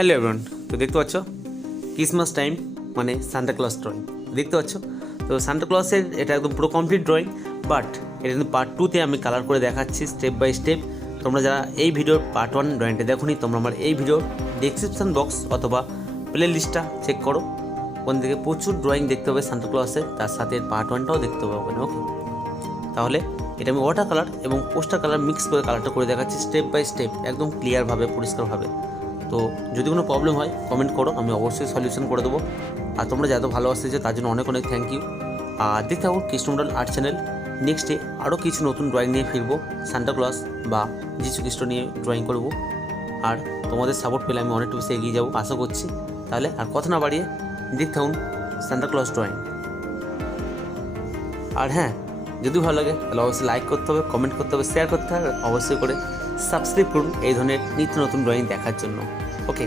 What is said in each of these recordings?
Hello everyone, তো দেখতে পাচ্ছ ক্রিসমাস টাইম মানে সান্টা ক্লজ ড্রয়িং দেখতে পাচ্ছ। তো সান্টা ক্লজের এটা একদম পুরো কমপ্লিট ড্রয়িং, বাট এটা কিন্তু পার্ট 2তে আমি কালার করে দেখাচ্ছি স্টেপ বাই স্টেপ। তোমরা যারা এই ভিডিওর পার্ট 1 ড্রয়িংটা দেখোনি, তোমরা আমার এই ভিডিওর ডেসক্রিপশন বক্স অথবা প্লে লিস্টটা চেক করো, ওখান থেকে প্রচুর ড্রয়িং দেখতে হবে সান্টা ক্লজের, তার সাথে পার্ট 1টাও দেখতে হবে ওখানে। ওকে, তাহলে এটা আমি ওয়াটার কালার এবং পোস্টার কালার মিক্স করে কালারটা করে দেখাচ্ছি স্টেপ বাই স্টেপ, একদম ক্লিয়ারভাবে, পরিষ্কারভাবে। তো যদি কোনো প্রবলেম হয় কমেন্ট করো, আমি অবশ্যই সলিউশন করে দেবো। আর তোমরা যত ভালোবাসতেছো তার জন্য অনেক অনেক থ্যাংক ইউ। আর দেখতে থাকো কৃষ্ণমন্ডল আর্ট চ্যানেল। নেক্সটে আরও কিছু নতুন ড্রয়িং নিয়ে ফিরবো, সান্টা ক্লজ বা যিশু খ্রিস্ট নিয়ে ড্রয়িং করব। আর তোমাদের সাপোর্ট পেলে আমি অনেকটা বেশি এগিয়ে যাবো আশা করছি। তাহলে আর কথা না বাড়িয়ে দেখতে থাকুন সান্টা ক্লজ ড্রয়িং। আর হ্যাঁ, যদি ভালো লাগে তাহলে অবশ্যই লাইক করতে হবে, কমেন্ট করতে হবে, শেয়ার করতে হবে, অবশ্যই করে সাবস্ক্রাইব করুন এই ধরনের নিত্য নতুন ড্রয়িং দেখার জন্য। ওকে।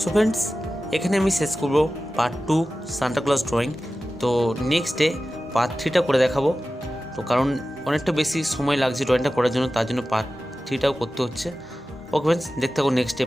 সো ফ্রেন্ডস, এখানে আমি শেষ করব পার্ট 2 সান্টা ক্লজ ড্রয়িং। তো নেক্সট ডে পার্ট 3টা করে দেখাবো। তো কারণ অনেকটা বেশি সময় লাগছে ড্রয়িংটা করার জন্য, তার জন্য পার্ট 3টাও করতে হচ্ছে। ওকে ফ্রেন্ডস, দেখতে থাকো নেক্সট ডে।